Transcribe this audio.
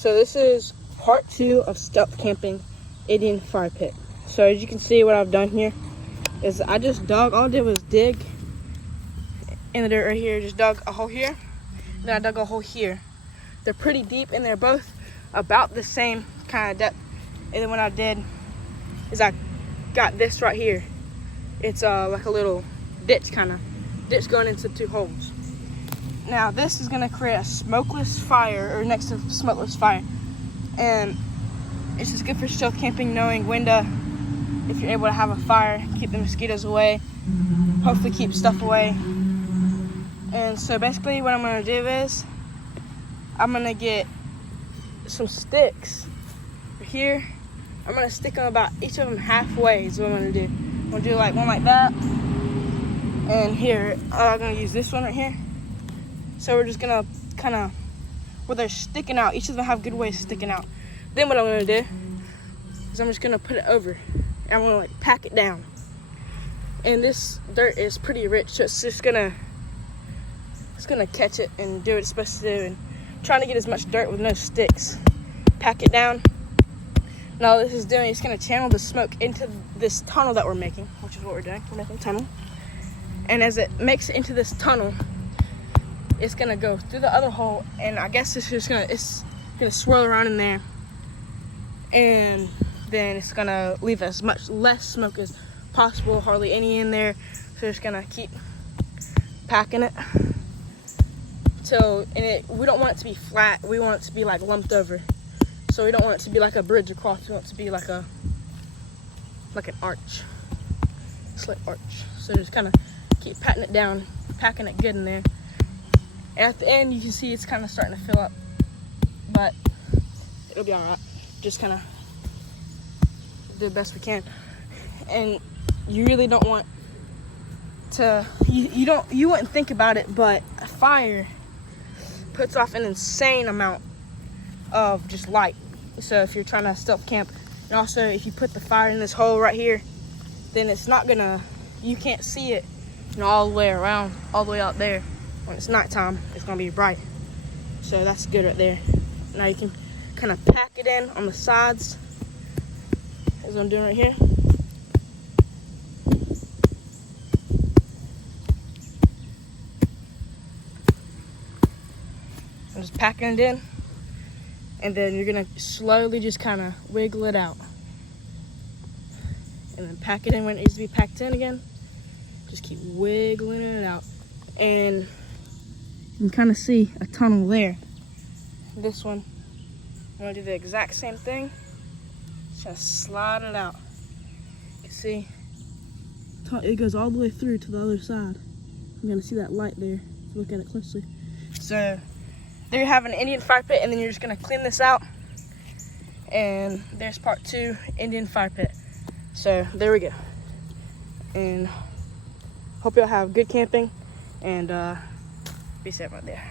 So this is part 2 of stealth camping Indian fire pit. So as you can see, what I've done here is I just dug, all I did was dig in the dirt right here, just dug a hole here, then I dug a hole here. They're pretty deep and they're both about the same kind of depth. And then what I did is I got this right here. It's like a little ditch going into 2 holes. Now this is gonna create a smokeless fire, or next to smokeless fire. And it's just good for stealth camping, knowing when to, if you're able to have a fire, keep the mosquitoes away, hopefully keep stuff away. And so basically what I'm gonna do is, I'm gonna get some sticks here. I'm gonna stick them about each of them halfway is what I'm gonna do. I'm gonna do like one like that. And here, I'm gonna use this one right here. So we're just gonna kind of, where they're sticking out, each of them have good ways of sticking out. Then what I'm gonna do is I'm just gonna put it over. And I'm gonna like pack it down. And this dirt is pretty rich, so it's just gonna, catch it and do what it's supposed to do. And trying to get as much dirt with no sticks. Pack it down. Now what this is doing, it's gonna channel the smoke into this tunnel that we're making, which is what we're doing. We're making a tunnel. And as it makes it into this tunnel, it's gonna go through the other hole, and I guess it's gonna swirl around in there, and then it's gonna leave as much less smoke as possible, hardly any in there. So it's gonna keep packing it till, we don't want it to be flat. We want it to be like lumped over. So we don't want it to be like a bridge across. We want it to be like an arch, slick arch. So just kind of keep patting it down, packing it good in there. And at the end, you can see it's kind of starting to fill up, but it'll be all right. Just kind of do the best we can. And you really don't want to, you wouldn't think about it, but a fire puts off an insane amount of just light. So if you're trying to stealth camp, and also if you put the fire in this hole right here, then it's not gonna, you can't see it, all the way around, all the way out there. When it's nighttime, it's gonna be bright. So that's good right there. Now you can kind of pack it in on the sides, as I'm doing right here. I'm just packing it in, and then you're gonna slowly just kind of wiggle it out, and then pack it in when it needs to be packed in again. Just keep wiggling it out, and you can kind of see a tunnel there. This one, I'm gonna do the exact same thing. Just slide it out. You can see it goes all the way through to the other side. You're gonna see that light there if you look at it closely. So there you have an Indian fire pit, and then you're just gonna clean this out. And there's part 2, Indian fire pit. So there we go. And hope y'all have good camping, and be safe out there.